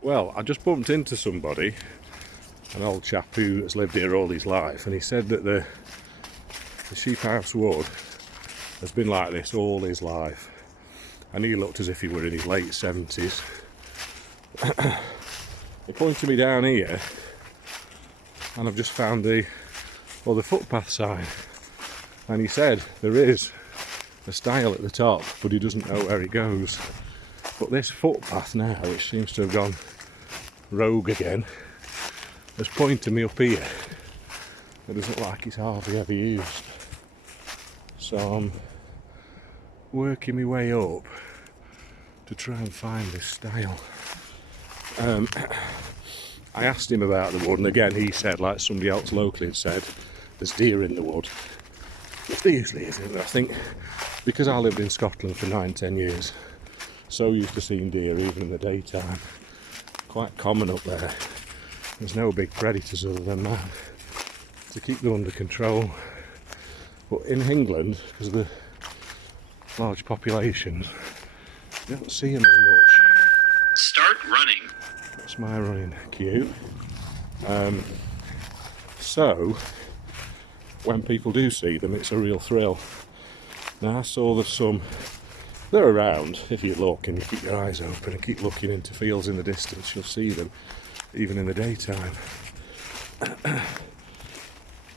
Well, I just bumped into somebody, an old chap who has lived here all his life, and he said that the sheep house wood has been like this all his life. And he looked as if he were in his late 70s. He pointed me down here, and I've just found the footpath sign. And he said there is a stile at the top, but he doesn't know where it goes. But this footpath now, which seems to have gone rogue again, has pointed me up here. It doesn't look like it's hardly ever used. So I'm working my way up to try and find this stile. I asked him about the wood, and again he said, like somebody else locally had said, there's deer in the wood. There usually isn't. I think because I lived in Scotland for 9-10 years, so used to seeing deer even in the daytime. Quite common up there. There's no big predators other than man to keep them under control. But in England, because of the large population, you don't see them as much. Start running. That's my running cue. So when people do see them, it's a real thrill. Now I saw there's some, they're around. If you look and you keep your eyes open and keep looking into fields in the distance, you'll see them even in the daytime.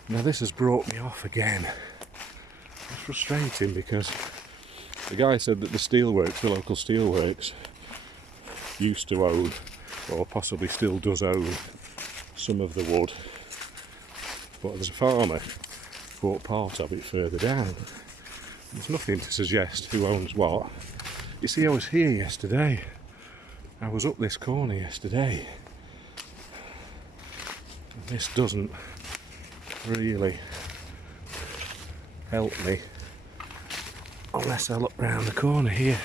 Now this has brought me off again. It's frustrating because the guy said that the steelworks, the local steelworks, used to own, or possibly still does own, some of the wood. But there's a farmer who bought part of it further down. There's nothing to suggest who owns what. You see, I was here yesterday. I was up this corner yesterday. And this doesn't really help me unless I look round the corner here.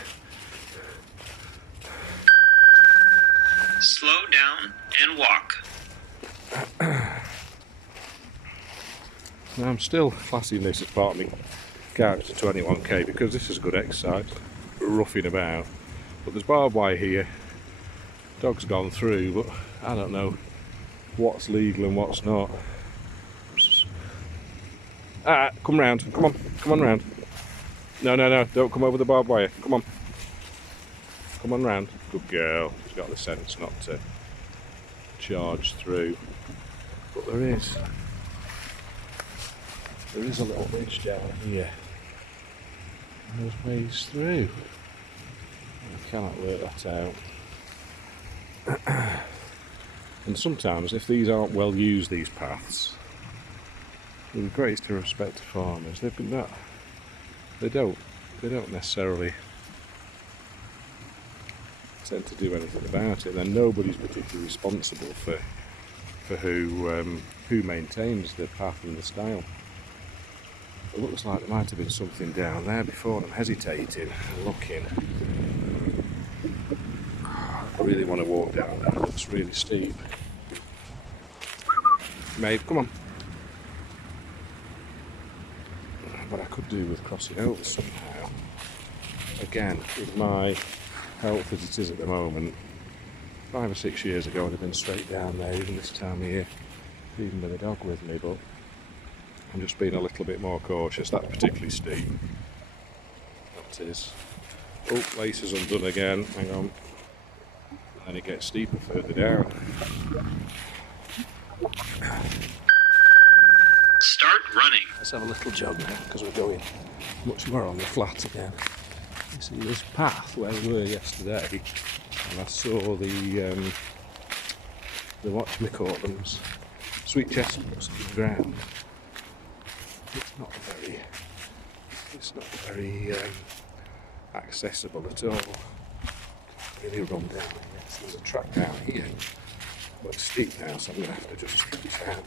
Slow down and walk. Now I'm still classing this as part of my character 21k because this is good exercise, roughing about. But there's barbed wire here. Dog's gone through, but I don't know what's legal and what's not. Come round. Come on round. No, don't come over the barbed wire. Come on round. Good girl. She's got the sense not to charge through. But there is a little ridge down here. And there's ways through. I cannot work that out. And sometimes, if these aren't well used, these paths, with the greatest respect to farmers, they've been that. They don't necessarily tend to do anything about it. Then nobody's particularly responsible for who maintains the path and the stile. It looks like there might have been something down there before, and I'm hesitating and looking. I really want to walk down there. It looks really steep. Maeve, come on. But I could do with crossing over somehow. Again, with my health as it is at the moment, 5 or 6 years ago I'd have been straight down there, even this time of year, even with a dog with me, but I'm just being a little bit more cautious. That's particularly steep. That is. Oh, lace is undone again. Hang on. And then it gets steeper further down. Start running. Let's have a little jog now because we're going much more on the flat again. You see this path where we were yesterday, and I saw the whatchamacallums, sweet chestnuts on the ground. It's not very accessible at all. Really run down here. So there's a track down here, but it's steep now, so I'm going to have to just straight down.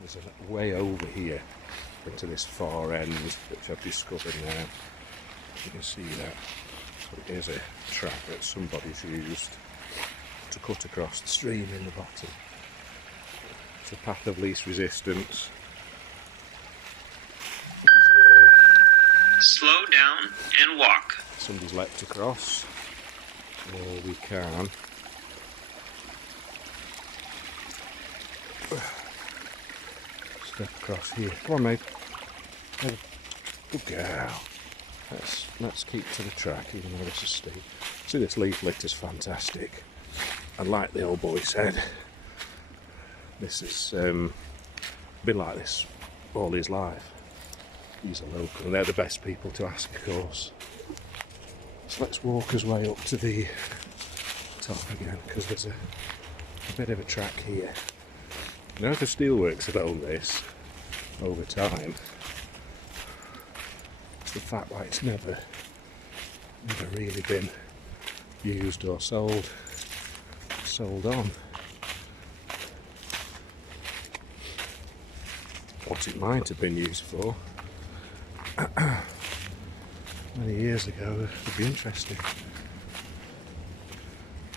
There's a way over here into this far end, which I've discovered now. You can see that. So it is a track that somebody's used to cut across the stream in the bottom. the path of least resistance. Easier. Slow down and walk. Somebody's leapt across, or we can step across here. Come on, mate. Good girl. Let's keep to the track, even though this is steep. See, this leaflet is fantastic, and like the old boy said, this has been like this all his life. He's a local, and they're the best people to ask, of course. So let's walk his way up to the top again, because there's a bit of a track here. Now, the steelworks have owned this over time. It's the fact why it's never really been used or sold on. What it might have been used for many years ago would be interesting.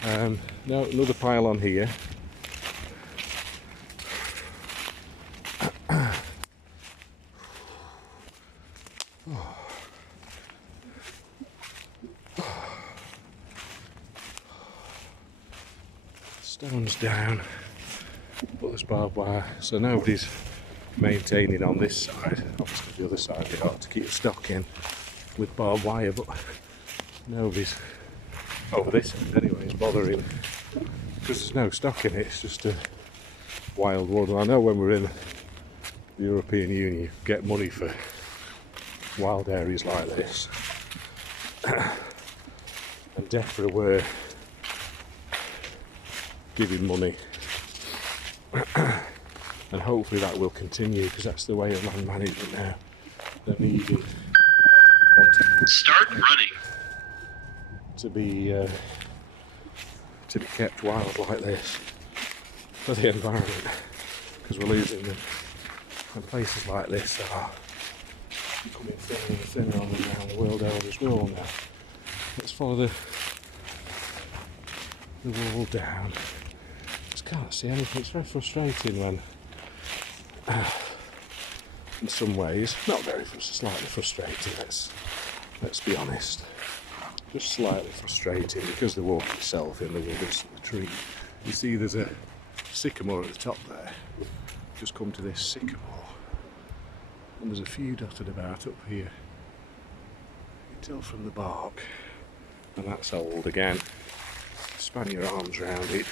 Now another pile on here. Stones down, but there's barbed wire, so nobody's maintaining on this side. Obviously the other side they ought to keep stock in with barbed wire, but nobody's over this end anyway is bothering, because there's no stock in it. It's just a wild wood. And I know when we're in the European Union you get money for wild areas like this, and DEFRA were giving money, and hopefully that will continue, because that's the way of land management now. They're needing, wanting Start running. to be kept wild like this for the environment, because we're losing them, and places like this are becoming thinner and thinner on and around the world as we all know. Let's follow the wall down. Just can't see anything. It's very frustrating when in some ways, not very slightly frustrating, let's be honest, just slightly frustrating, because the walk itself in the wood isn't the tree. You see there's a sycamore at the top there. Just come to this sycamore, and there's a few dotted about up here. You can tell from the bark, and that's old again. Span your arms round it.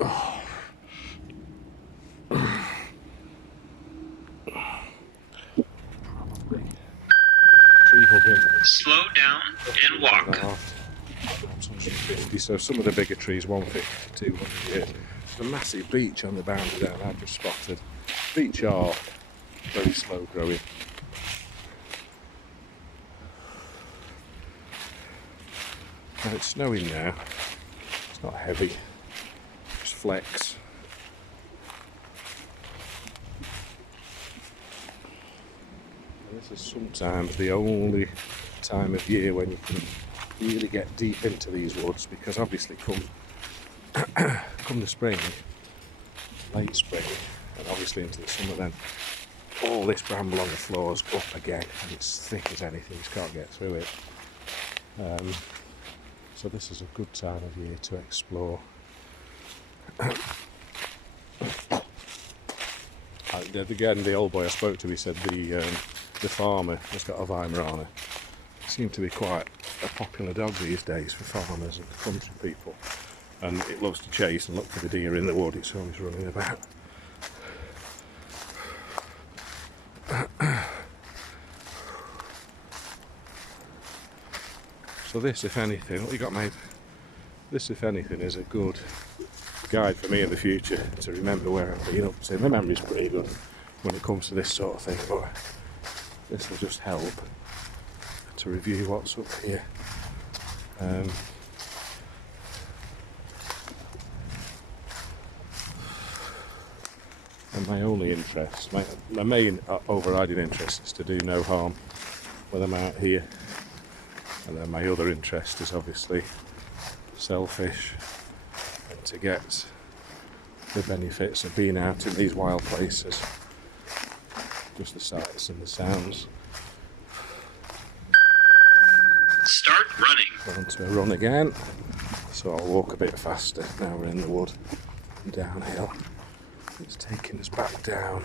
Oh. Probably tree hugging. Slow down and walk. 150, so some of the bigger trees 150, 200 years. There's a massive beech on the boundary there I've just spotted. Beech are very slow growing. Now it's snowing now. It's not heavy, just flecks. And this is sometimes the only time of year when you can really get deep into these woods, because obviously come the spring, late spring, and obviously into the summer, then all this bramble on the floors up again, and it's thick as anything, you just can't get through it. So this is a good time of year to explore. Again, the old boy I spoke to, he said the farmer has got a Weimaraner. Seems to be quite a popular dog these days for farmers and country people, and it loves to chase and look for the deer in the wood. It's always running about. So this, if anything, what you got, mate? This, if anything, is a good guide for me in the future to remember where I've been up to. My memory's pretty good when it comes to this sort of thing, but this will just help to review what's up here. And my only interest, my main overriding interest, is to do no harm when I'm out here. And then my other interest is obviously selfish, and to get the benefits of being out in these wild places. Just the sights and the sounds. Start running. On to a run again. So I'll walk a bit faster now we're in the wood and downhill. It's taking us back down.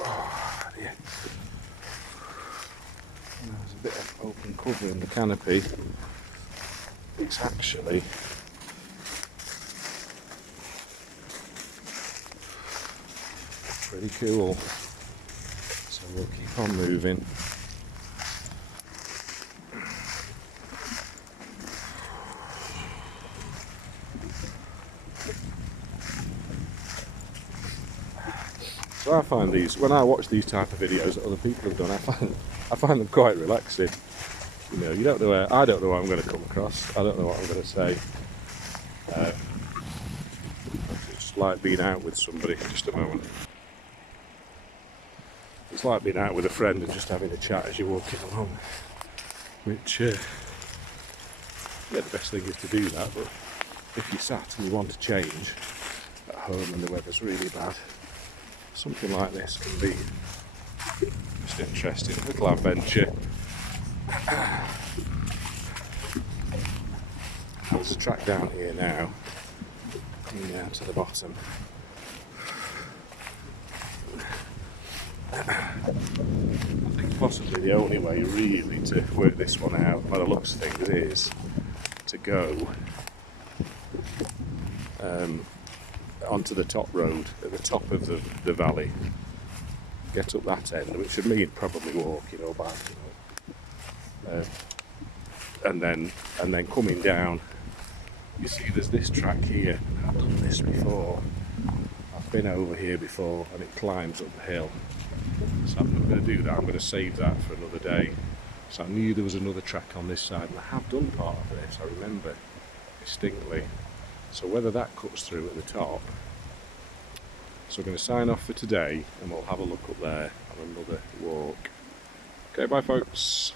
Oh, yeah. There's a bit of open cover in the canopy. It's actually pretty cool. So we'll keep on moving. So I find these, when I watch these type of videos that other people have done, I find them quite relaxing. You know, you don't know where, I don't know what I'm going to come across. I don't know what I'm going to say. It's like being out with somebody. Just a moment. It's like being out with a friend and just having a chat as you're walking along. Which, yeah, the best thing is to do that. But if you're sat and you want to change at home and the weather's really bad, something like this can be just interesting, a little adventure. There's a track down here now, coming down to the bottom. I think possibly the only way really to work this one out, by the looks of things, is to go onto the top road at the top of the valley, get up that end, which would mean probably walking or biking, and then coming down. You see, there's this track here. I've done this before. I've been over here before, and it climbs up the hill. So I'm not going to do that. I'm going to save that for another day. So I knew there was another track on this side, and I have done part of this. I remember distinctly. So whether that cuts through at the top. So we're going to sign off for today, and we'll have a look up there on another walk. Okay, bye folks.